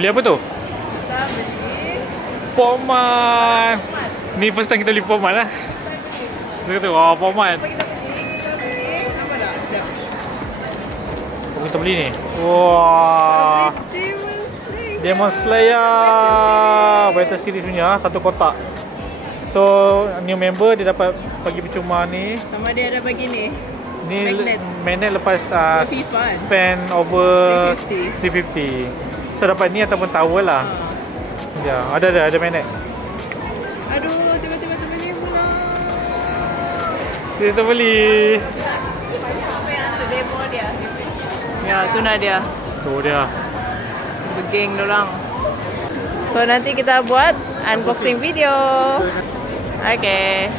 Beli apa tu? Kita beli Pokemon. Ni first time kita beli Pokemon lah. Kita kata, oh Pokemon. apa kita beli apa dah? Sekejap. Apa kita beli ni? Wah, Demon Slayer Battle Series punya satu kotak. So new member dia dapat bagi percuma ni. Sama dia ada bagi ni. Ni Magnet. magnet lepas FIFA kan? spend over 350. 350. So dapat ni ataupun towel lah. Ya, ada magnet. Aduh, tiba-tiba terbeli pula. Kita beli. Apa yang ada demo dia? Ya, tu Nadia. Tu dia. Bergeng dorang. So nanti kita buat unboxing video. Okay.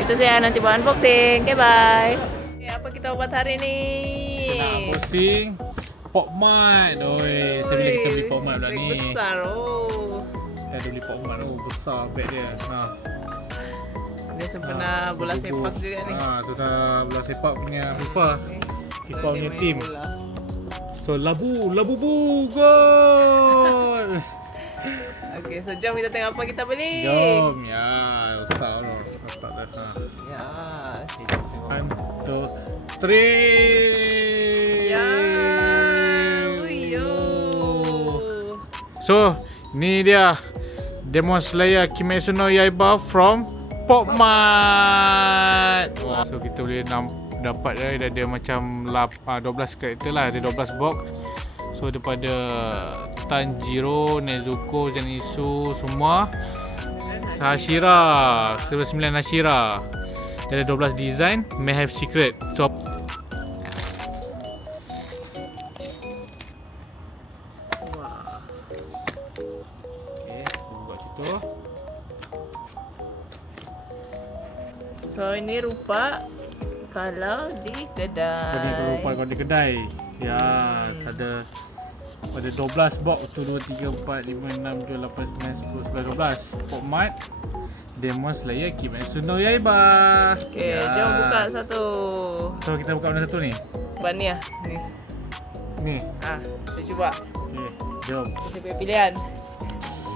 Itu saya nanti buat unboxing. Okay, bye. Okay, apa kita buat hari ni? Nak pusing Pokemon. Oi, saya bila kita beli Pokemon pula Bag ni. besar. Oh. Kita ada beli Pokemon. Oh, besar bag dia. Ha. Dia sempena bola sepak juga ni. Ha, sudah bola sepak punya FIFA. FIFA punya team. So labu gol. Okay, so jom kita tengok apa kita beli. Jom ya, besar loh. Letak dah. Ya. 1, 2, 3. Ya. Uyo. So, ni dia Demon Slayer Kimetsu no Yaiba from Pokemon. Wow. So kita boleh dapat dia ada macam 12 karakter lah, ada 12 box. So daripada Tanjiro, Nezuko, Zenitsu semua, Hashira, 9 Hashira. Dia ada 12 design, may have secret. So Wah. okay, buat gitu. So ini rupa kalau di kedai. Tadi kalau lupa di kedai. Ya, ada 12 box. 1, 2, 3, 4, 5, 6, 7, 8, 9, 10, 11, 12. Pokemon Demon Slayer Kimetsu no Yaiba. Okay, jom buka satu. So kita buka mana satu ni? Buat ni lah. Ni. Ni. Saya cuba. Okay, jom. Saya punya pilihan.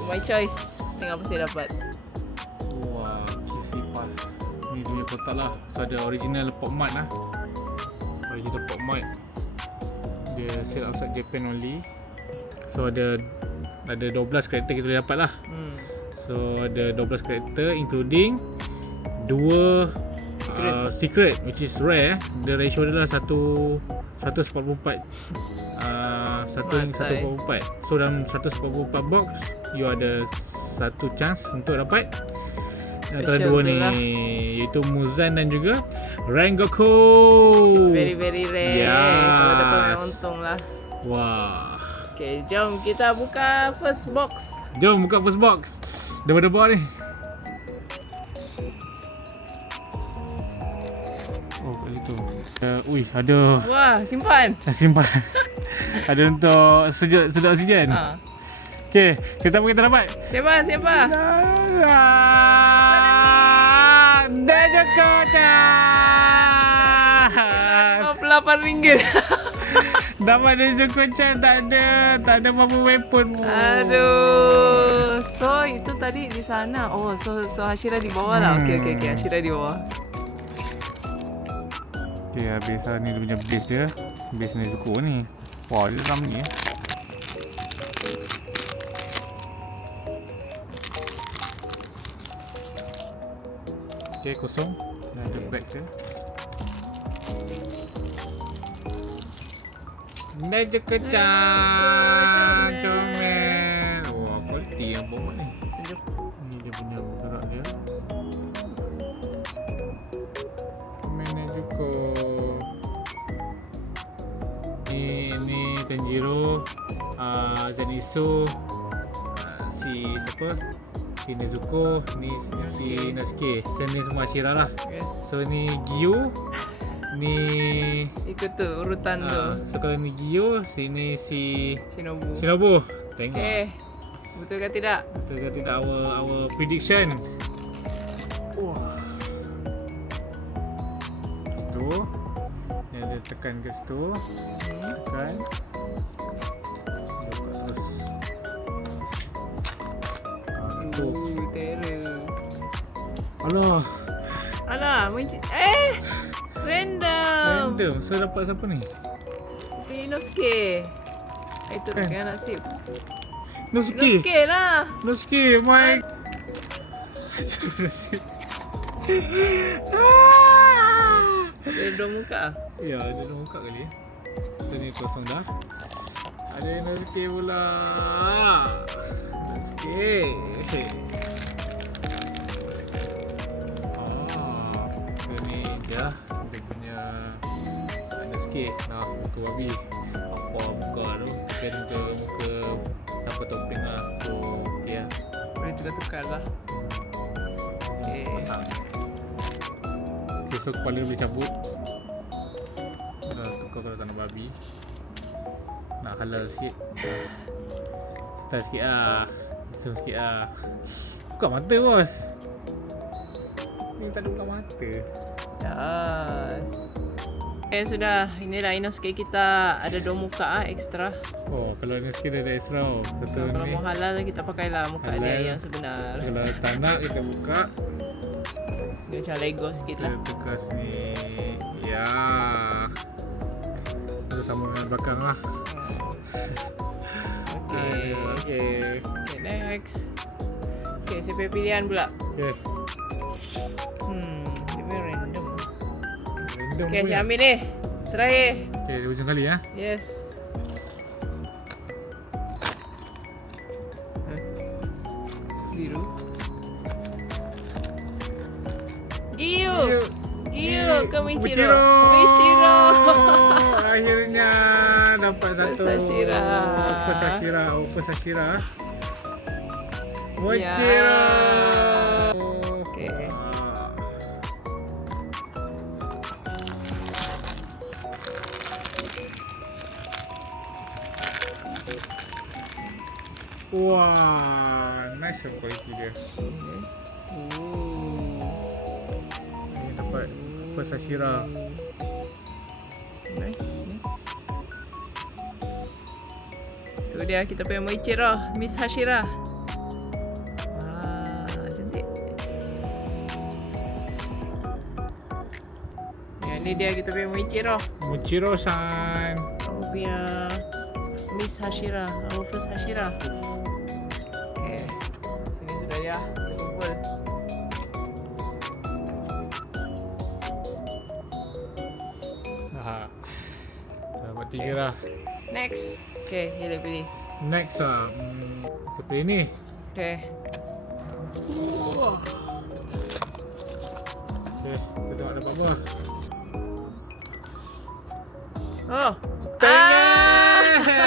My choice. Tengok apa saya dapat. Wah, QC Pass. Ni dia punya kotak lah. So ada original Pokemon lah. Original Pokemon. Dia sell outside Japan only. So ada 12 karakter kita boleh dapat lah. So ada 12 karakter including 2 secret which is rare. The ratio dia lah 144. 144. So dalam 144 box you ada satu chance untuk dapat antara dua ni lah, iaitu Muzan dan juga Rengoku. Which is very very rare. Yes. Kalau dapat memang untung lah. Wah. Okay, jom kita buka first box. Jom buka first box. Daripada bawah ni. Oh, kat situ. Ui, ada. Wah, simpan. Simpan. Ada untuk sedap oksigen. Okay, kita apa kita dapat? Siapa? Nezuko-chan. RM48. Dapat Nezuko-chan, tak ada apa-apa weapon pun. Aduh. So itu tadi di sana. Oh, so Hashira di bawah lah. Okay, Hashira di bawah. Okay, habis lah ni dia punya base dia. Base Nezuko ni. Wah, dia dalam ni Okay, kosong. Dan ada bag dia. Nezuko-chan, comel. Wah, quality yang bawa ni. Tunjuk. Ni dia punya gerak dia. Comel Nezuko. Ni Tanjiro, Zenitsu, si siapa? Si Nezuko, ni si Natsuki. Ni semua Hashira lah. Yes. So ni Gyu, ni Ikut tu urutan tu. so kalau ni Gyu, sini si Shinobu. Shinobu. Tengok. Okay. Betul ke tidak? Betul ke tidak our prediction? Wah. Itu. Yang dia tekan ke situ. Tekan. Buka terus. Terror. Alah. Alah, random. Random. So dapat siapa ni? Si Inosuke. Itu Kan? kan nasib. Nosuke. Inosuke lah. Nosuke, my. Ada dua muka. Ya, ada dua muka kali. So ni kosong dah. Ada Nosuke pula. Nosuke. So ni dia punya Nosuke. Nah, muka babi. Apa muka tu? Kan ke muka tanpa topeng lah. So, okay lah. Boleh tukar-tukar lah. Okay. Pasang. Okay, so kepala boleh cabut. Tukar kalau tak nak babi. Nak halal sikit. Style sikit lah. Zoom sikit lah. Buka mata bos. Ni tak ada buka mata. Yes. Okay, sudah. Inilah Inosuke kita. Ada dua muka ekstra. Oh, kalau ni sikit ada extra. So, kalau mau halal kita pakailah muka halal. dia yang sebenar. So, kalau tak nak kita buka. Dia macam Lego sikit lah. Kita tukar sini. Ya. Kita sama dengan belakang lah. Okay. Okay. Okay, next. Okay, siapa pilihan pula? Okay. Dia punya random. Random Okay, pun. saya ambil ni. Terakhir. Okay, di hujung kali ya. Yes. Biru. Giyu. Giyu ke Michiro? Michiro. Akhirnya dapat satu. Sashira. Sashira. Sashira. Ya. Michiro. Okay. Wah, nice yang quality dia. Ini dapat first Ashira. Nice. Tu dia kita punya Michiro, Miss Hashira. Wah, cantik. Ya, ni dia kita punya Michiro. Michiro-san. Aku punya Miss Hashira, our first Hashira. Okay, sini sudah dia terkumpul. Dapat 3 dah. Next. Okay, dia pilih. Next seperti ini. Okay. Okay, kita tengok dapat apa. Oh. Tangan.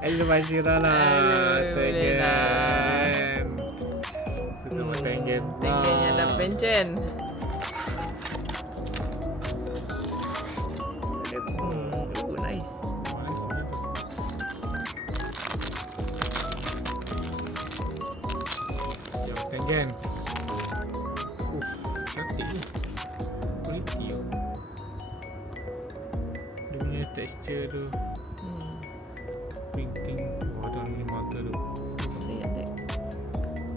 Hello Bashira lah. Tangan. Sudah buat tangan. Tangannya dah pencen. Nice. Jangan tangan. Cantik ni. Quality tu. Dia punya texture tu. Printing. Wah, ada ni marker tu. Cantik.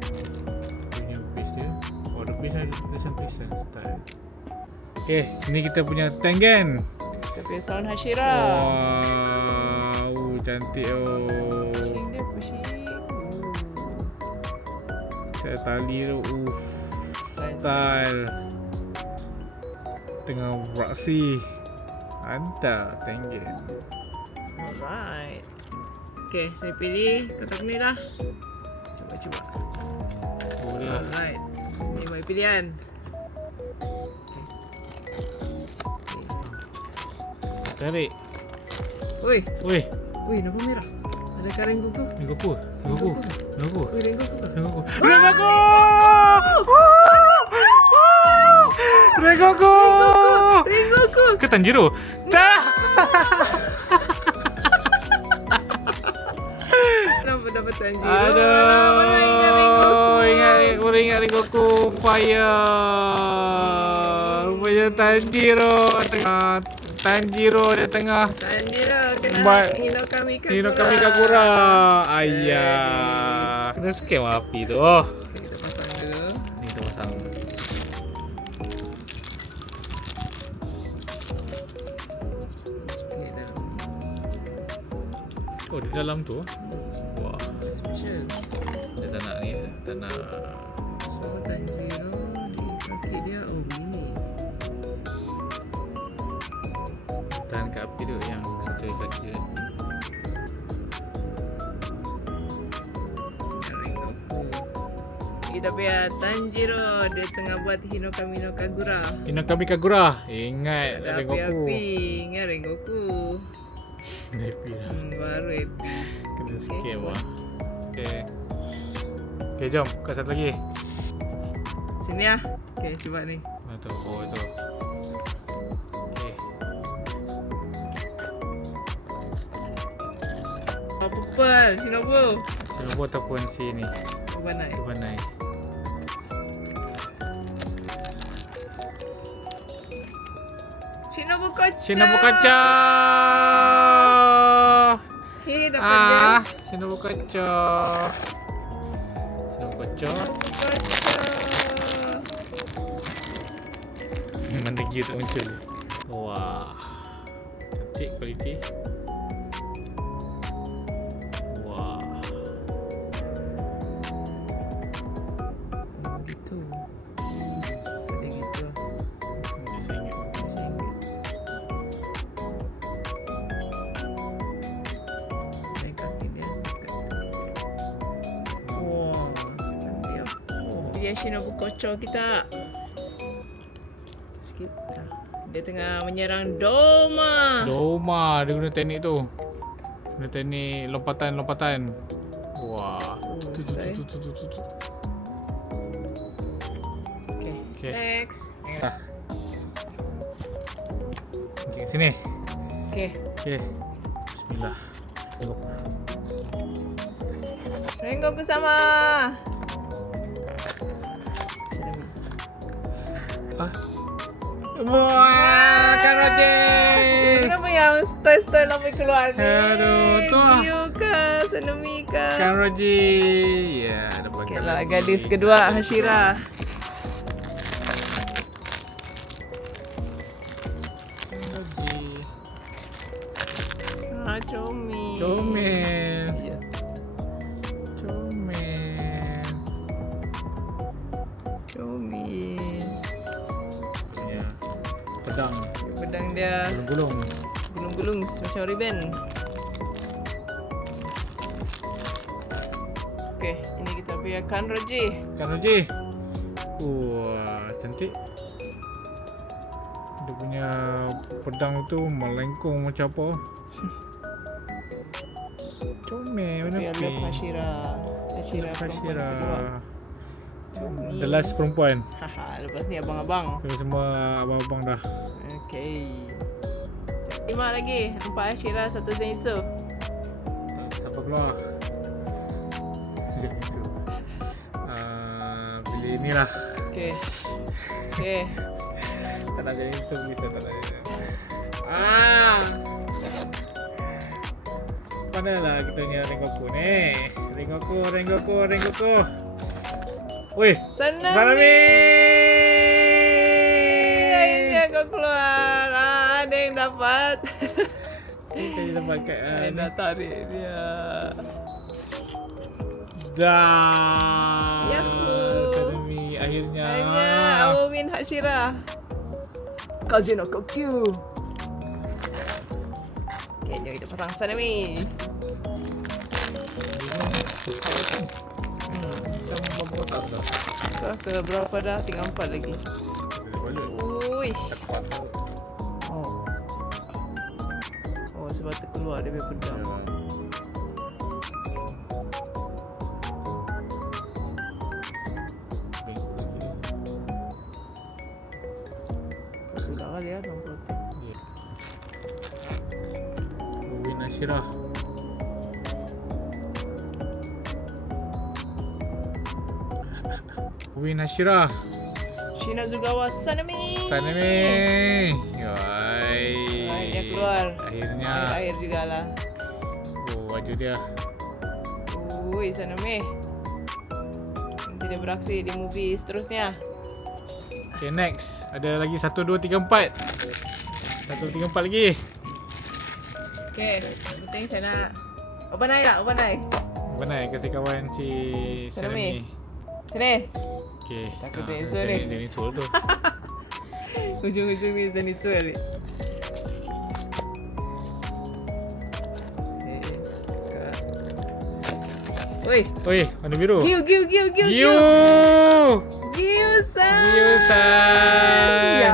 Dia punya base dia. Oh, the base ada tulisan prison style. Okay, ni kita punya tangan. Kita punya sound Hashira. Wow, cantik oh. Pushing dia, pushing. Saya tali tu. Style. Tengah beraksi. Hantar tangan. Alright. Okay, saya pilih kotak ni lah. Cuba. Boleh. Alright. Ini my pilihan. Tarik. Oi, Oi, nampak merah. Ada kareng kuku. ni Goku. Goku. Goku. Oi, Rengoku. Rengoku. Rengoku! Rengoku! Rengoku. Ke Tanjiro? Tak! Kenapa dapat Tanjiro? Aduh. Baru ingat Rengoku. Baru ingat Rengoku. Fire. Rupanya Tanjiro tengah. Tanjiro di tengah. Tanjiro kena Baik. Hinokami Kami Kagura. Hino Kami Kagura. Ayah. Kena scam api tu. Oh. Kita pasang dulu. Ni kita pasang. Ni dalam. Oh, di dalam tu. Wah. Special. Dia tak nak ni. Tak nak. So Tanjiro di kaki dia begini. Tahan kat api tu yang satu kaki dia. Kita punya Tanjiro dia tengah buat Hino Kami no Kagura. Hino Kami Kagura. Ingat Ada Rengoku. api-api. Ingat Rengoku. Happy lah. Baru happy. Kena scam lah. Okay. Okay, jom. Kat satu lagi. Sini lah. Okay, cuba ni. Mana tu? Oh, itu. Okay. Purple, Shinobu. Shinobu ataupun si ni. Banai. Tubanai. Shinobu Kocha. Shinobu Kaca. Hei, dapat dia. Shinobu Kaca. Shinobu Kaca. Kocha. Mana gear tak muncul. Wah. Cantik kualiti. Wah. Gitu. Ada gitu. RM1. Naik kaki dia. Wah, cantik. Dia Shinobu Kocha kita. Sikit. Dia tengah menyerang Doma. Doma dia guna teknik tu. Guna teknik lompatan-lompatan. Wah. style. Okay. Okay. Next. Ah. Okay, sini. Okay. Okay. Bismillah. Tengok. Rengoku sama. Ah. Wah, Kang Roji. Kenapa yang style-style lama keluar ni? Aduh, tu lah. Gyu ke? Sanemi ke? Kang Roji. Ya, ada Okay bagian lah, lagi. gadis kedua Hashira. Kang Roji. Ah, Chomi. Comel. Ya. Comel. Chomi. Ya. Pedang. Pedang dia Gulung-gulung. gulung-gulung macam ribbon. Okay, ini kita punya Kanroji. Kang Roji. Wah, cantik. Dia punya pedang tu melengkung macam apa. Comel, mana Tapi I love Hashira. Hashira perempuan Hashira. kedua. The last perempuan. Haha, lepas ni abang-abang. Kami semua abang-abang dah. Okay. 5 lagi. 4 Hashira, 1 Zenitsu. Siapa keluar? Zenitsu. Pilih inilah. Okay. Okay. Tak nak Zenitsu bisa tak nak. Manalah kita punya Rengoku ni. Rengoku. Weh, Sanami! Akhirnya kau keluar. Ada yang dapat. kita dapatkan. Dah tarik dia. Dah. Yahoo. Sanami akhirnya. Akhirnya our win Hashira. Kazino Kokyu. Okay, jom kita pasang Sanami. Macam berapa dah? Dah ke berapa dah? Tinggal 4 lagi. Uish. Oh. Oh, sebab terkeluar dia punya pedang. Susah kali ya, 60 tak. Win Ashira. Win Ashira. Shinazugawa Sanami. Sanami. Akhirnya keluar. Akhirnya. Air juga lah. Itu dia. Ui, Sanome. Nanti dia beraksi di movie seterusnya. Okay, next. Ada lagi 1, 2, 3, 4. 1, 2, 3, 4 lagi. Okay, yang penting saya nak open eye lah, open eye. Benar, kasih kawan si Sanome. Sanome. Sini. Okay. Takut dinosaur ni. Dinosaur tu. Ujung-ujung ni Zenitsu balik. Oi, Oi, warna biru. Giu. Giu. Giu-san. Giu-san. Yes.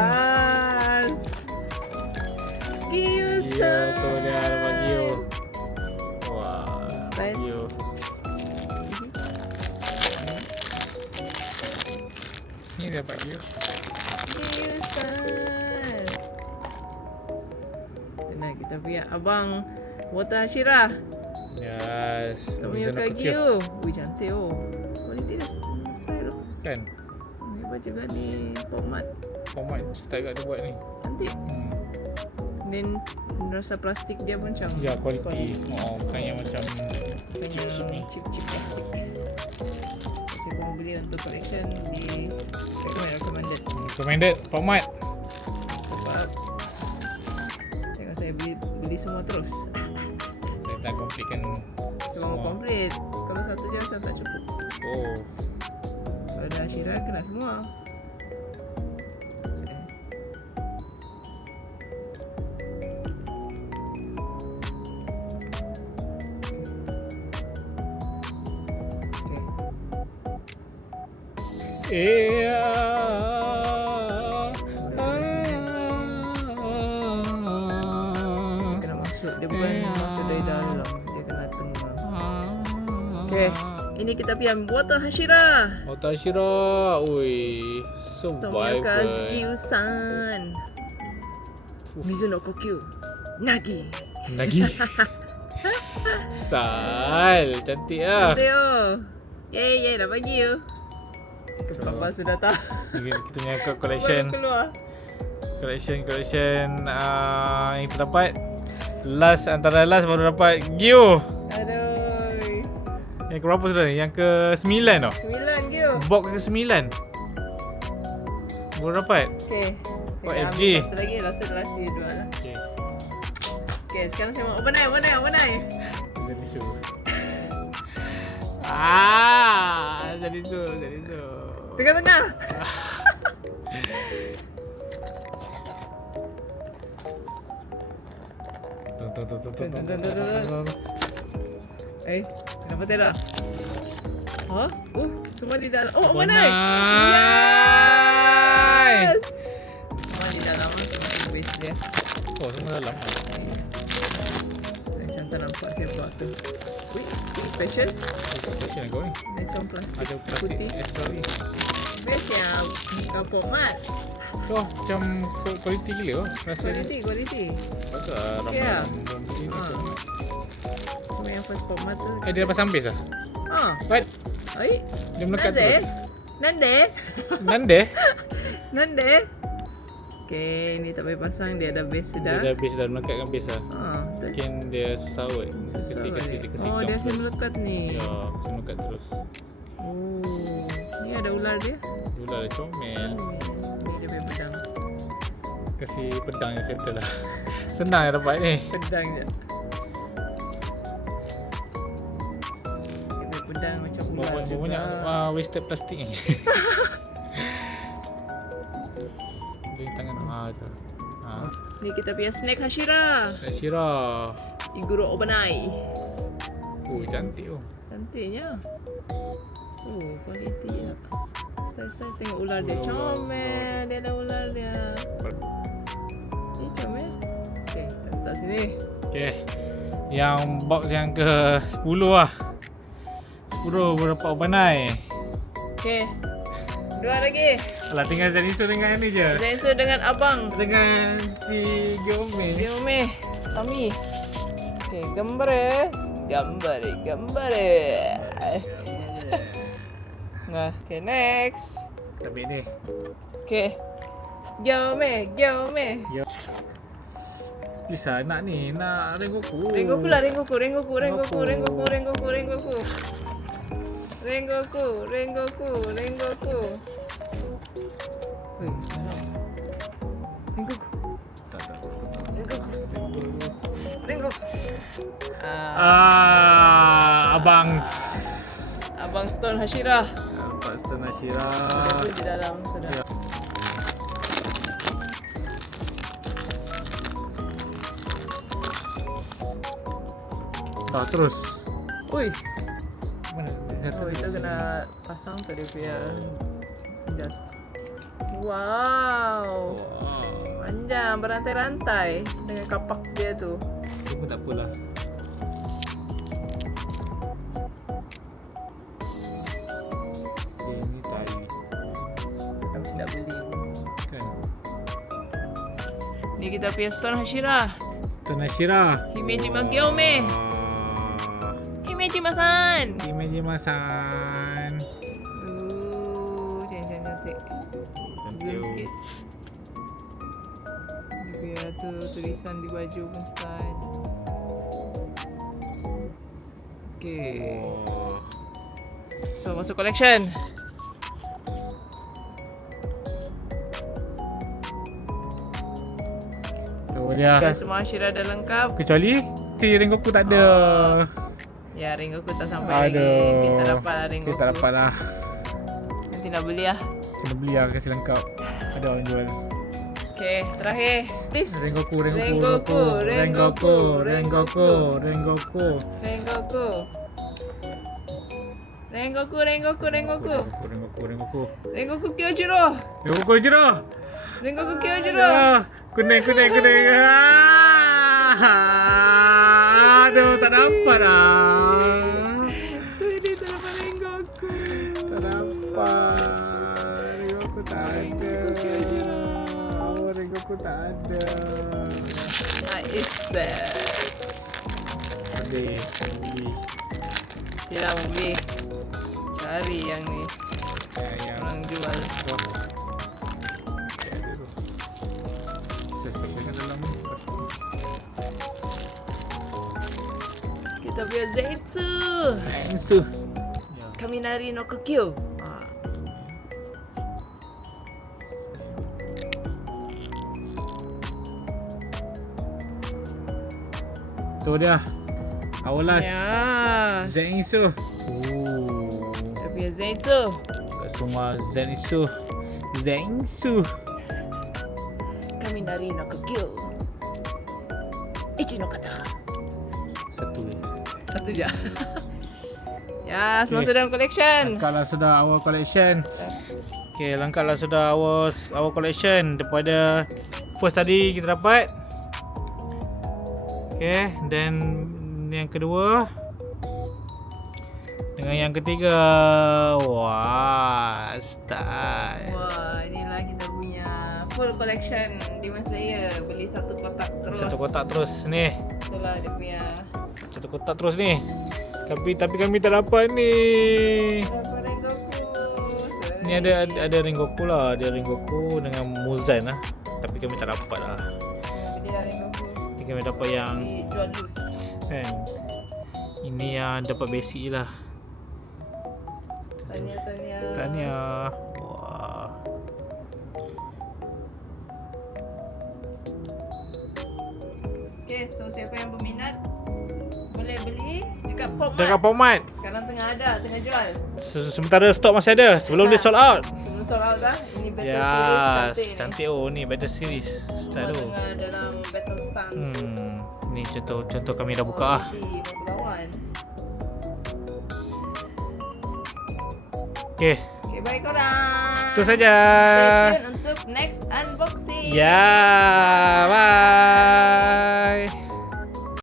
Giu-san. Giu tu dia dapat Giu. Wah, Style. Giu. Ni dapat Giu. Giu-san. Tenang, kita punya abang Water Hashira. Yes. Kita punya Mizuno Kak Kokyo. Giu. Wih, cantik oh. Kualiti dia style oh. Kan? Hebat juga ni format. Format style kat dia buat ni. Cantik. Dan rasa plastik dia pun macam Ya, quality. Oh, bukan yang macam chip-chip ni. chip plastik. Saya pun beli untuk collection di recommended Recommended format. sebab tengok saya beli semua terus. Saya tak completekan Semua complete. Kalau satu je macam tak cukup. Oh. Kalau dah Shira kena semua. Kena masuk. Dia bukan masuk dari dalam. Dia kena tengah. Okay. Ini kita piam Water Hashira. Otashira. Ui. Tomioka Survivor. Giu-san. Mizuno Kokyo. Nagi. Lagi. Sal. Cantik lah. Cantik oh. Yeay, dapat Giu. Papa sudah tahu. Kita punya collection. Baru keluar. Collection yang kita dapat. Antara last baru dapat Giu. Aduh. Yang ke berapa sudah ni? Yang ke 9 tau. 9 Giu. Box ke 9 baru dapat. Okay. Oh, Saya FG. ambil satu lagi. Last dua lah. Okay. Okay, sekarang saya mau open eye. Jadi su. Jadi su. Tengah-tengah. Kenapa tidak? Hah? Semua di dalam. Oh, open eye. Yes. Semua di dalam. Semua base dia. Oh, semua dalam. Macam tak nampak siapa tu. Wih, special. Fashion kau ni. Macam plastik Ada plastik putih. extra ni. Best yang kapok mat. Tu macam quality gila rasa ni. Quality. Betul lah ramai Ya. orang beli ni. Cuma yang first format tu. Dia dapat sampai sah? Ah, What? oi. Dia melekat terus. Nande. Nande? Okay, ni tak payah pasang. Dia ada base sudah. Dia dah base dah melekatkan base lah. Betul. Mungkin dia susah kot. Susah Dia kasi oh, jump dia terus. asyik melekat ni. Ya, kasi melekat terus. Oh, ni ada ular dia. Ular dah comel. Ni dia punya pedang. Kasi pedang yang settle lah. Senang yang dapat ni. Pedang je. Dia punya pedang macam ular juga. Banyak wasted plastik ni. Dia tangan tu. Ni kita punya Snake Hashira. Shira. Iguro Obanai. Oh, cantik oh. Cantiknya. Oh, quality dia. Style-style tengok ular dia. Ular. Comel. Dia ada ular dia. Ni comel. Okay, kita letak sini. Okay. Yang box yang ke 10 lah. 10 berapa Obanai. Okay. Dua lagi. Alah, tinggal Zenitsu dengan ni je. Zenitsu dengan abang. Dengan si Gyome. Giome. Sami. Okay, gambar. Nah, okay, next. Tapi ni. Okay. Giome. Yo. Please lah, nak ni, nak Rengoku. Rengoku lah, Rengoku. Rengoku. Abang Stone Hashira. Abang Stone Hashira. Ada di dalam sudah. Ya. Terus. Ui. Mana? Oh, itu kena pasang tadi punya senjata. Wow. Panjang, berantai-rantai dengan kapak dia tu. Cuma tak apalah. Ini tadi Kami tidak beli. kan. Ni kita punya Stone Hashira. Stone Hashira. Himeji Magyome. Himeji-masan. Himeji-masan. Cantik. Zoom sikit. Ni punya tu tulisan di baju pun style. Okay. So masuk collection. Tu dia. Semua Hashira dah lengkap. Kecuali si Rengoku tak ada. Ya, Rengoku tak sampai lagi. Kita dapat lah Rengoku. Kita dapat lah. Nanti nak beli lah. Kena beli lah, kasi lengkap. Ada orang jual. Okay, terakhir. Please. Rengoku. Rengoku. Rengoku Kyojiro. Kuning. Aduh, tak dapat lah. Sedih tak dapat Rengoku. Tak dapat. Rengoku tak ada. Rengoku tak ada. Is that? Beli. Tidak mau beli. Cari yang ni. Yang Orang jual. Kita punya Zenitsu. Kaminari no Kokyo. Tu dia. Awalas. Ya. Zenitsu. Kita punya Zenitsu. Semua Zenitsu. Kaminari no Kokyo. Ichi no kata. Satu je. Ya, semua sudah dalam collection. Lengkaplah sudah our collection. Okay, lengkaplah sudah our collection. Daripada first tadi kita dapat. Okay, dan yang kedua dengan yang ketiga. Wah, style. Wah, inilah kita punya full collection Demon Slayer. Beli satu kotak terus. Satu kotak terus ni. Itulah dia punya. Satu kotak terus ni. Tapi kami tak dapat ni. Dapat Rengoku. Ni ada Rengoku lah, ada Rengoku dengan Muzan lah. Tapi kami tak dapat lah. Beli dah Rengoku. Tapi kami dapat yang Jual loose. kan. Ini yang dapat basic je lah. Tahniah. Wah. Okay, so siapa yang berminat boleh beli dekat Pop Mart. Dekat Pop Mart. Sekarang tengah jual. Sementara stok masih ada sebelum dia sold out. Sebelum sold out dah. Ini battle Ya, series cantik oh ni battle series. Style tu. tengah dalam battle stance. Ni contoh kami dah buka ah. Okey. Okay, bye korang. Itu saja. Stay tune untuk next unboxing. Ya, bye.